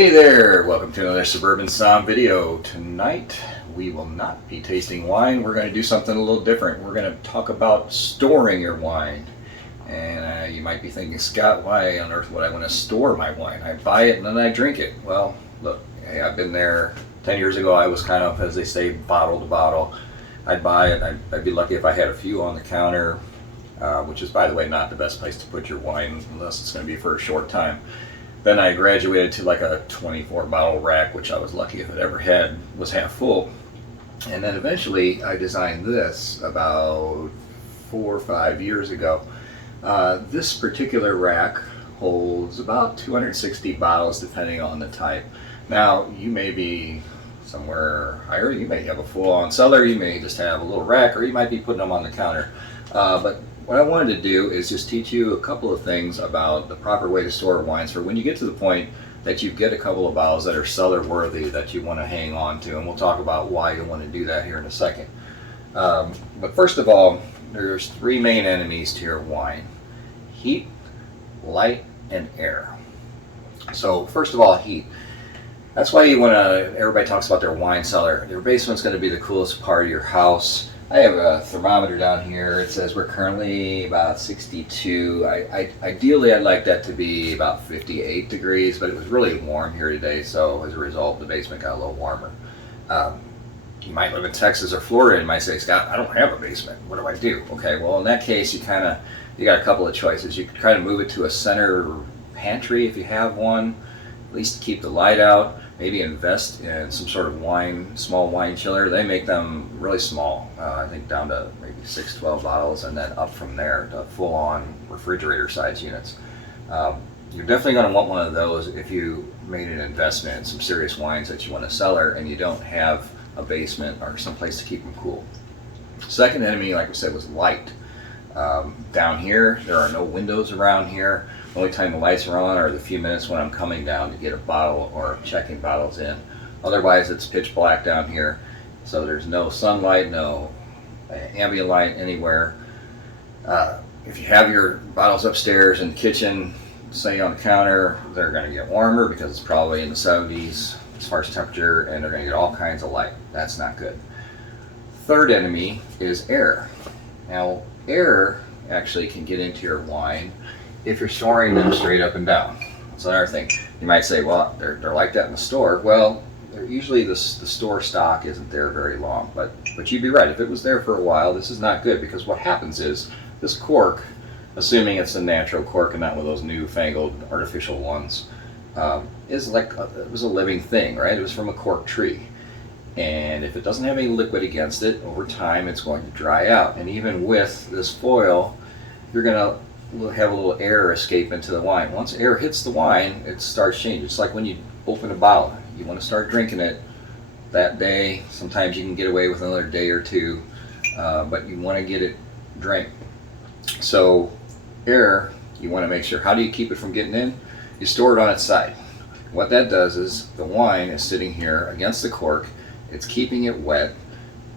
Hey there, welcome to another Suburban Som video. Tonight we will not be tasting wine. We're going to do something a little different. We're going to talk about storing your wine. And you might be thinking, Scott, why on earth would I want to store my wine? I buy it and then I drink it. Well, look, hey, I've been there. 10 years ago I was kind of, as they say, bottle to bottle. I'd buy it. I'd be lucky if I had a few on the counter, which is, by the way, not the best place to put your wine unless it's going to be for a short time. Then I graduated to like a 24 bottle rack, which I was lucky if it ever had, was half full. And then eventually I designed this about 4 or 5 years ago. This particular rack holds about 260 bottles depending on the type. Now you may be somewhere higher, you may have a full-on cellar, you may just have a little rack, or you might be putting them on the counter. But what I wanted to do is just teach you a couple of things about the proper way to store wines for when you get to the point that you get a couple of bottles that are cellar worthy that you want to hang on to, and we'll talk about why you want to do that here in a second. But first of all, there's 3 main enemies to your wine: heat, light, and air. So first of all, heat. That's why you want to, everybody talks about their wine cellar. Your basement's going to be the coolest part of your house. I have a thermometer down here. It says we're currently about 62. Ideally, I'd like that to be about 58 degrees, but it was really warm here today, so as a result, the basement got a little warmer. You might live in Texas or Florida and you might say, Scott, I don't have a basement. What do I do? Okay, well, in that case, you got a couple of choices. You could try to move it to a center pantry if you have one, at least to keep the light out. Maybe invest in some sort of small wine chiller. They make them really small, I think down to maybe 6, 12 bottles, and then up from there to full-on refrigerator size units. You're definitely going to want one of those if you made an investment in some serious wines that you want to cellar and you don't have a basement or some place to keep them cool. Second enemy, like I said, was light. Down here, there are no windows around here. The only time the lights are on are the few minutes when I'm coming down to get a bottle or checking bottles in. Otherwise, it's pitch black down here, so there's no sunlight, no ambient light anywhere. If you have your bottles upstairs in the kitchen, say on the counter, they're going to get warmer because it's probably in the 70s as far as temperature, and they're going to get all kinds of light. That's not good. Third enemy is air. Now, air actually can get into your wine if you're storing them straight up and down. That's another thing. You might say, well, they're like that in the store. Well, usually the store stock isn't there very long, but you'd be right. If it was there for a while, this is not good, because what happens is this cork, assuming it's a natural cork and not one of those newfangled artificial ones, is like it was a living thing, right? It was from a cork tree. And if it doesn't have any liquid against it, over time it's going to dry out. And even with this foil, you're going to have a little air escape into the wine. Once air hits the wine, it starts changing. It's like when you open a bottle. You want to start drinking it that day. Sometimes you can get away with another day or two, but you want to get it drank. So air, you want to make sure, how do you keep it from getting in? You store it on its side. What that does is the wine is sitting here against the cork. It's keeping it wet,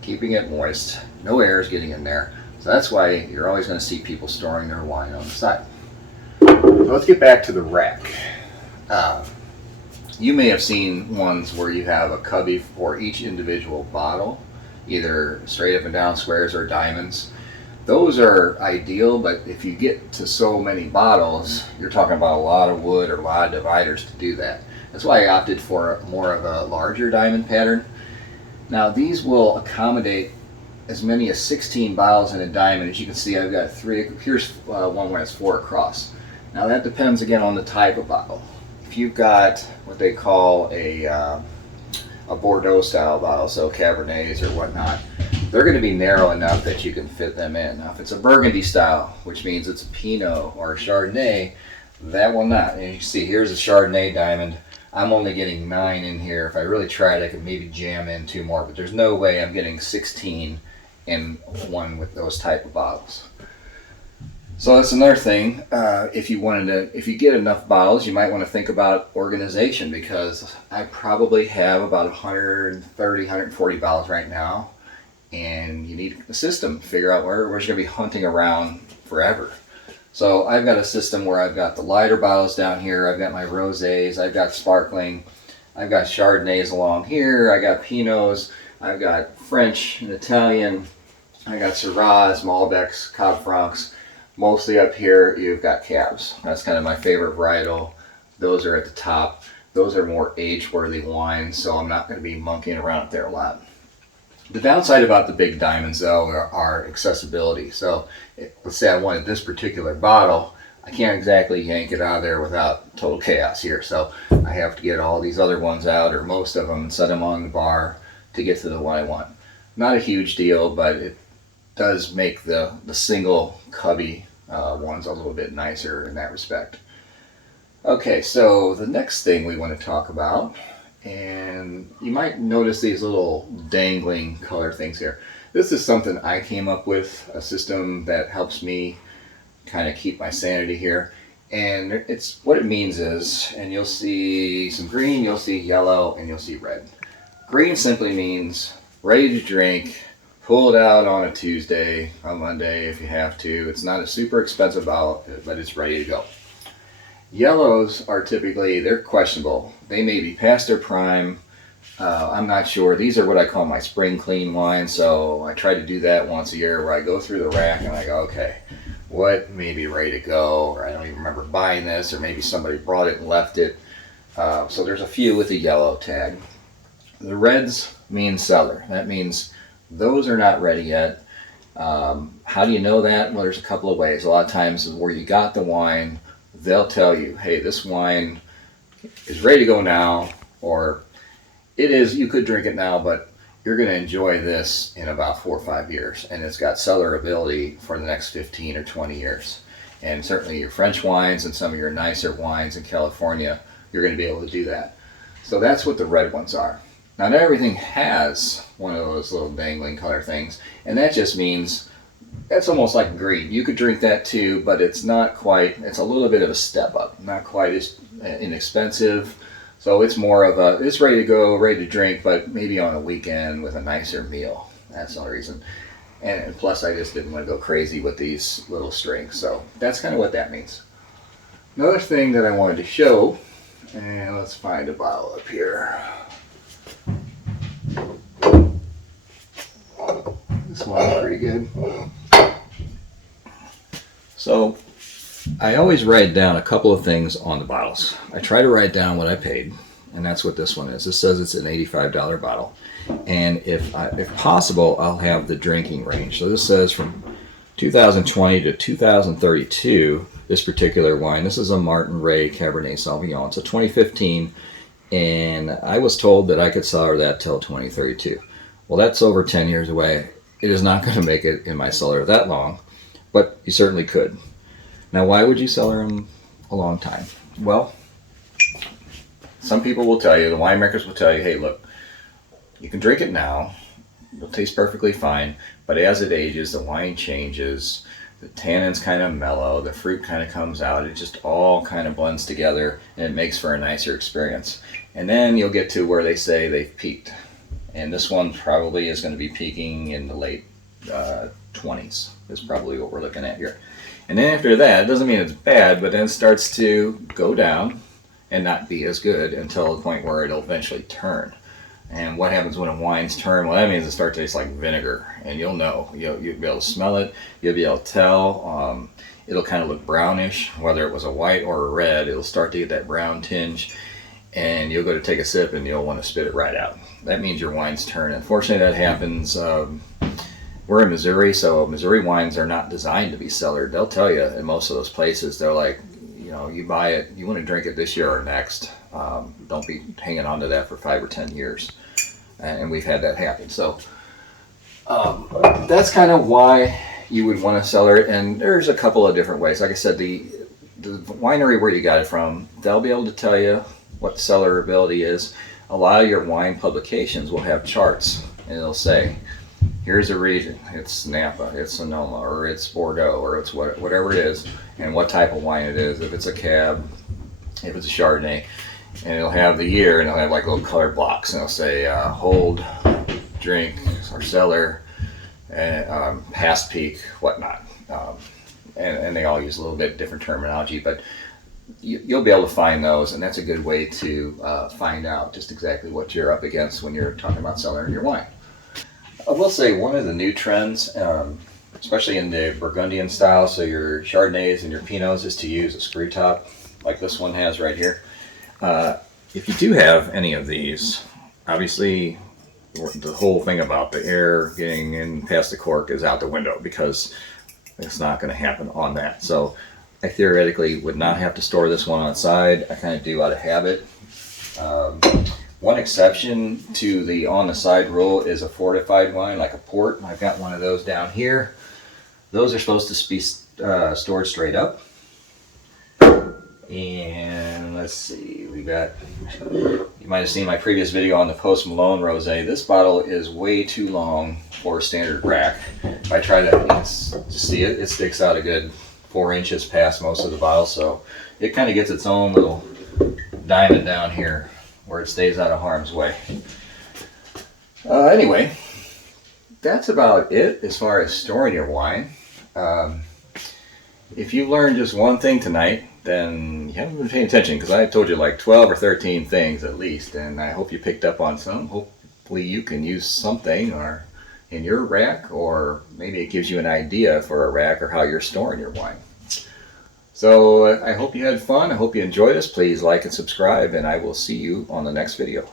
keeping it moist. No air is getting in there. So that's why you're always going to see people storing their wine on the side. So let's get back to the rack. You may have seen ones where you have a cubby for each individual bottle, either straight up and down squares or diamonds. Those are ideal, but if you get to so many bottles, you're talking about a lot of wood or a lot of dividers to do that. That's why I opted for more of a larger diamond pattern. Now these will accommodate as many as 16 bottles in a diamond. As you can see, I've got 3. Here's one where it's 4 across. Now that depends again on the type of bottle. If you've got what they call a Bordeaux style bottle, so Cabernets or whatnot, they're going to be narrow enough that you can fit them in. Now if it's a Burgundy style, which means it's a Pinot or a Chardonnay, that will not. And you can see here's a Chardonnay diamond. I'm only getting 9 in here. If I really tried, I could maybe jam in 2 more, but there's no way I'm getting 16 in one with those type of bottles. So that's another thing. If you get enough bottles, you might want to think about organization, because I probably have about 130, 140 bottles right now, and you need a system to figure out where you're going to be hunting around forever. So I've got a system where I've got the lighter bottles down here, I've got my rosés, I've got sparkling, I've got Chardonnays along here, I got Pinots, I've got French and Italian, I got Syrahs, Malbecs, Cab Francs. Mostly up here you've got Cabs. That's kind of my favorite varietal. Those are at the top. Those are more age-worthy wines, so I'm not going to be monkeying around up there a lot. The downside about the big diamonds, though, are accessibility. So let's say I wanted this particular bottle. I can't exactly yank it out of there without total chaos here. So I have to get all these other ones out, or most of them, and set them on the bar to get to the one I want. Not a huge deal, but it does make the single cubby ones a little bit nicer in that respect. Okay, so the next thing we want to talk about, and you might notice these little dangling color things here. This is something I came up with, a system that helps me kind of keep my sanity here. And it's what it means is, and you'll see some green, you'll see yellow, and you'll see red. Green simply means ready to drink, pull it out on a Tuesday, on Monday if you have to. It's not a super expensive bottle, but it's ready to go. Yellows are typically, they're questionable. They may be past their prime. I'm not sure. These are what I call my spring clean wines. So I try to do that once a year where I go through the rack and I go, okay, what may be ready to go? Or I don't even remember buying this, or maybe somebody brought it and left it. So there's a few with a yellow tag. The reds mean cellar. That means those are not ready yet. How do you know that? Well, there's a couple of ways. A lot of times where you got the wine, they'll tell you, hey, this wine is ready to go now, or it is, you could drink it now, but you're going to enjoy this in about 4 or 5 years, and it's got cellar ability for the next 15 or 20 years. And certainly your French wines and some of your nicer wines in California, you're going to be able to do that. So that's what the red ones are. Now, not everything has one of those little dangling color things, and that just means that's almost like green. You could drink that too, but it's not quite, it's a little bit of a step up. Not quite as inexpensive. So it's more of a, it's ready to go, ready to drink, but maybe on a weekend with a nicer meal. That's the only reason. And plus I just didn't want to go crazy with these little strings. So that's kind of what that means. Another thing that I wanted to show, and let's find a bottle up here. This one's pretty good. So I always write down a couple of things on the bottles. I try to write down what I paid, and that's what this one is. This says it's an $85 bottle. And if possible, I'll have the drinking range. So this says from 2020 to 2032, this particular wine. This is a Martin Ray Cabernet Sauvignon. It's a 2015, and I was told that I could cellar that till 2032. Well, that's over 10 years away. It is not going to make it in my cellar that long, but you certainly could. Now, why would you cellar them a long time? Well, some people will tell you, the winemakers will tell you, hey, look, you can drink it now. It'll taste perfectly fine, but as it ages, the wine changes, the tannins kind of mellow, the fruit kind of comes out, it just all kind of blends together, and it makes for a nicer experience. And then you'll get to where they say they've peaked. And this one probably is going to be peaking in the late 20s, is probably what we're looking at here. And then after that, it doesn't mean it's bad, but then it starts to go down and not be as good until the point where it'll eventually turn. And what happens when a wine's turn? Well, that means it starts to taste like vinegar, and you'll know. You'll be able to smell it. You'll be able to tell. It'll kind of look brownish, whether it was a white or a red. It'll start to get that brown tinge, and you'll go to take a sip, and you'll want to spit it right out. That means your wine's turn. Unfortunately, that happens. We're in Missouri, so Missouri wines are not designed to be cellared. They'll tell you in most of those places, they're like, you buy it, you want to drink it this year or next. Don't be hanging on to that for 5 or 10 years. And we've had that happen. So that's kind of why you would want to cellar it. And there's a couple of different ways. Like I said, the winery where you got it from, they'll be able to tell you what the cellar ability is. A lot of your wine publications will have charts, and it'll say, here's a region, it's Napa, it's Sonoma, or it's Bordeaux, or it's whatever it is, and what type of wine it is, if it's a Cab, if it's a Chardonnay, and it'll have the year, and it'll have like little colored blocks, and it'll say hold, drink, or cellar, past peak, whatnot. and they all use a little bit different terminology, but you'll be able to find those, and that's a good way to find out just exactly what you're up against when you're talking about cellaring your wine. I will say one of the new trends, especially in the Burgundian style, so your Chardonnays and your Pinots, is to use a screw top like this one has right here. If you do have any of these, obviously the whole thing about the air getting in past the cork is out the window, because it's not going to happen on that. So I theoretically would not have to store this one on the side. I kind of do out of habit. One exception to the on the side rule is a fortified wine, like a port. I've got one of those down here. Those are supposed to be stored straight up. And let's see, we got, you might have seen my previous video on the Post Malone Rosé. This bottle is way too long for a standard rack. If I try to see it, it sticks out a good 4 inches past most of the bottle, so it kind of gets its own little diamond down here where it stays out of harm's way. Anyway, that's about it as far as storing your wine. If you learned just one thing tonight, then you haven't been paying attention, because I told you like 12 or 13 things at least, and I hope you picked up on some. Hopefully you can use something or in your rack, or maybe it gives you an idea for a rack or how you're storing your wine. So I hope you had fun. I hope you enjoyed this. Please like and subscribe, and I will see you on the next video.